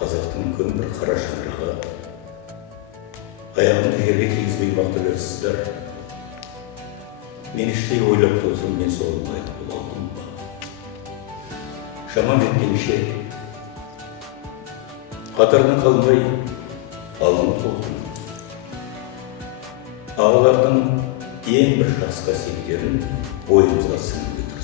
қазақтың үлкен бір қара шаңырағы. Аяғымды жерге тигізбей бақты берсіздер. Мен іштей ойлап тұрсам, мен соған лайық бола алдым ба? Шамам жеткенше қатардан қалмай алынып болдым. Ағалардың ең бір жас қасиеттерін бойымызға сіңіріп